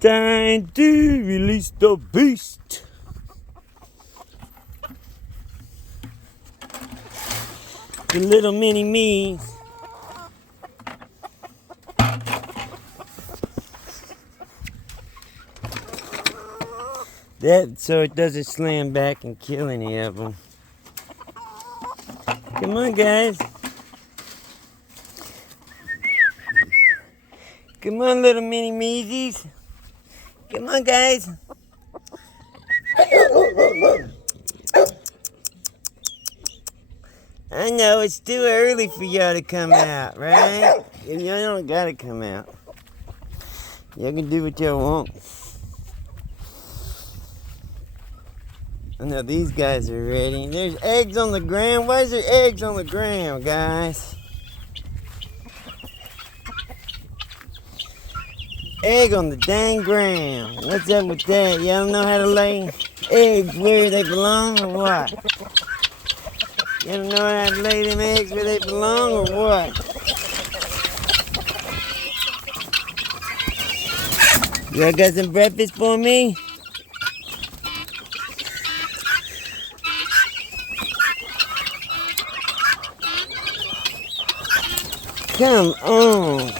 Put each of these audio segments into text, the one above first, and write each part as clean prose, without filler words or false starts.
Time to release the beast. The little mini me's. That so it doesn't slam back and kill any of them. Come on, guys. Come on, little mini meesies. Come on, guys. I know it's too early for y'all to come out, right? Y'all don't gotta come out. Y'all can do what y'all want. I know these guys are ready. There's eggs on the ground. Why is there eggs on the ground, guys? Egg on the dang ground. What's up with that? Y'all know how to lay eggs where they belong or what? You don't know how to lay them eggs where they belong or what? Y'all got some breakfast for me? Come on.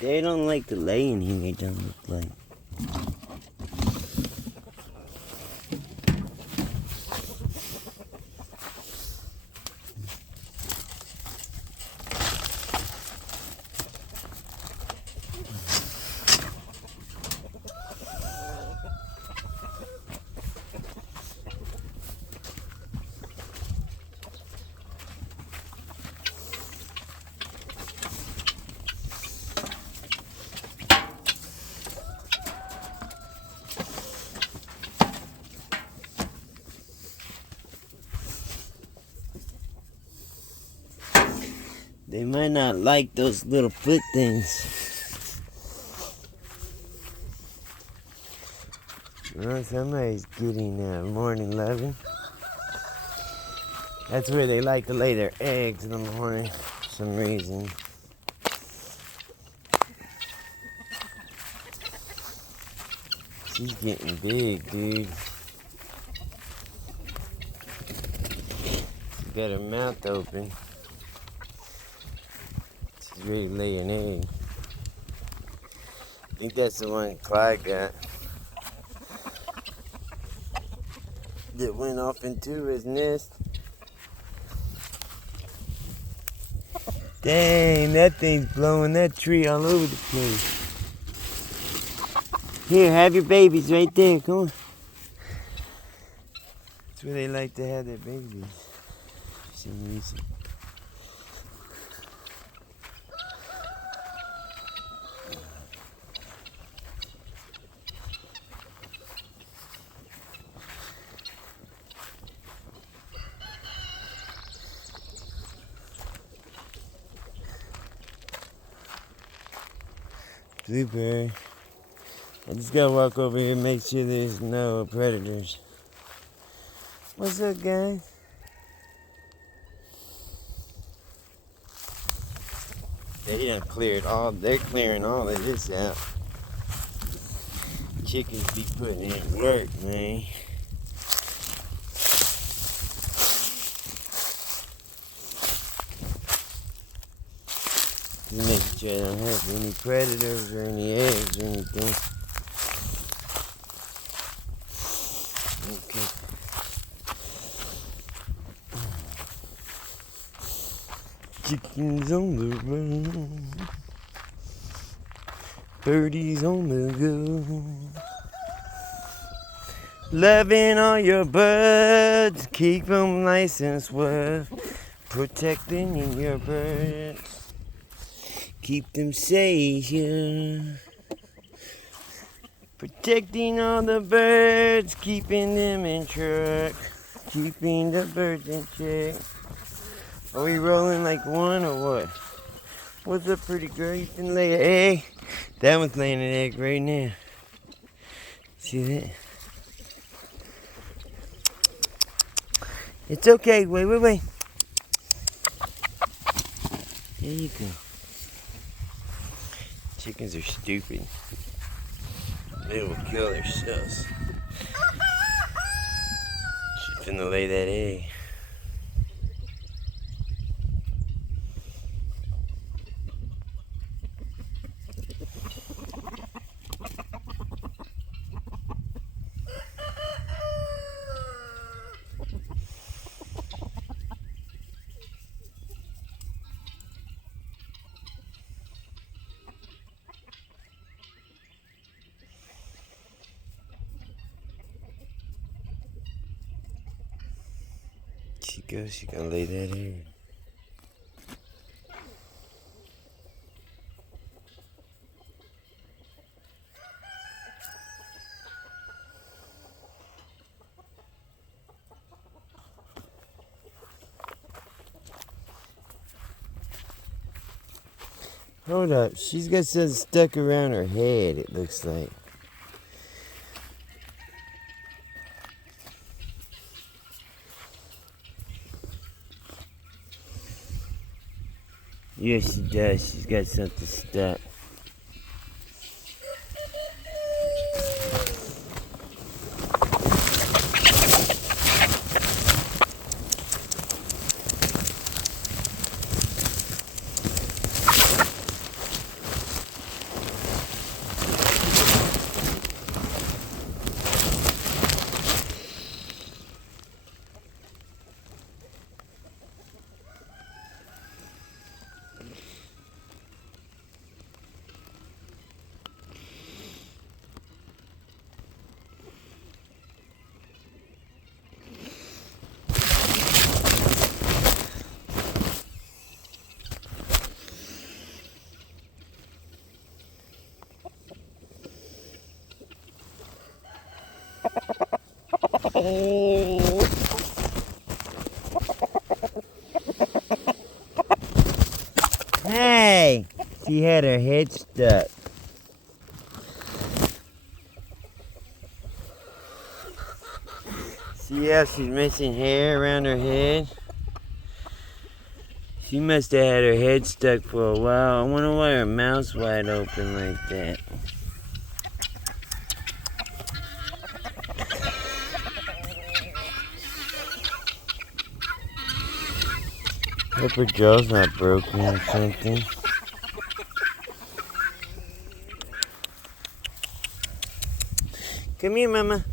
They don't like to lay in here, they don't look like. They might not like those little foot things. Well, somebody's getting morning loving. That's where they like to lay their eggs in the morning for some reason. She's getting big, dude. She's got her mouth open. She's ready to lay an egg. I think that's the one Clyde got. That went off into his nest. Dang, that thing's blowing that tree all over the place. Here, have your babies right there, come on. That's where they like to have their babies. For some reason. Blueberry. I just gotta walk over here and make sure there's no predators. What's up, guys? They done cleared all, they're clearing all of this out. Chickens be putting in work, man. Just making sure I don't have any predators or any eggs or anything. Okay. Chickens on the run, birdies on the go. Loving all your birds, keep them nice and swell. Protecting your birds, keep them safe, yeah. Protecting all the birds, keeping them in check. Keeping the birds in check. Are we rolling like one or what? What's up, pretty girl? You can lay an egg? That one's laying an egg right now. See that? It's okay. Wait. There you go. Chickens are stupid. They will kill themselves. She's finna lay that egg. She goes, she gonna lay that egg. Hold up, she's got something stuck around her head, it looks like. Yes, she does. She's got something stuck. Hey! She had her head stuck. See how she's missing hair around her head? She must have had her head stuck for a while. I wonder why her mouth's wide open like that. Hope her jaw's not broken or something. Come here, Mama.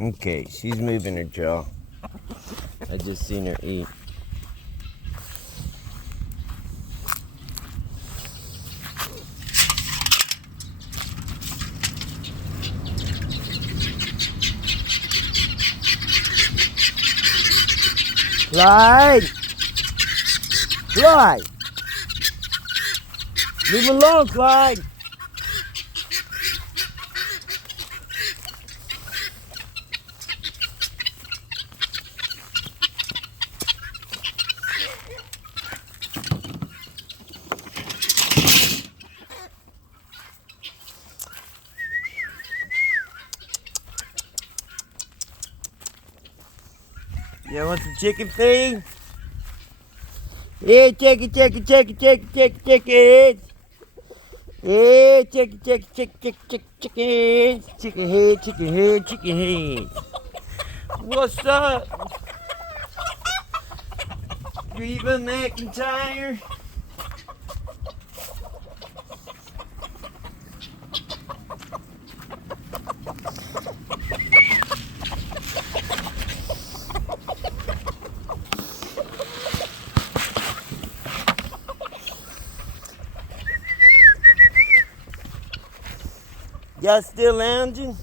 Okay, she's moving her jaw. I just seen her eat. Clyde! Clyde! Leave him alone, Clyde! You want some chicken feed? Yeah, chicken. Yeah, chicken head. Chicken head. What's up? Reba McIntyre? Y'all still lounging?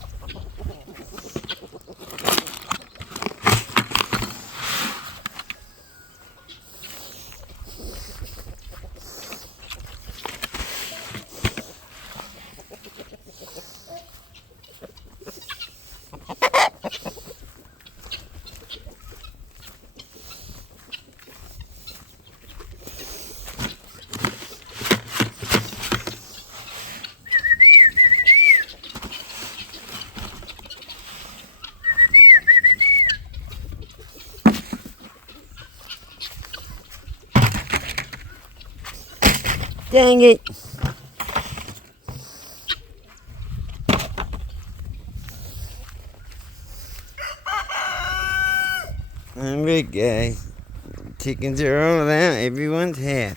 Dang it. Alright guys, chickens are all out, everyone's happy.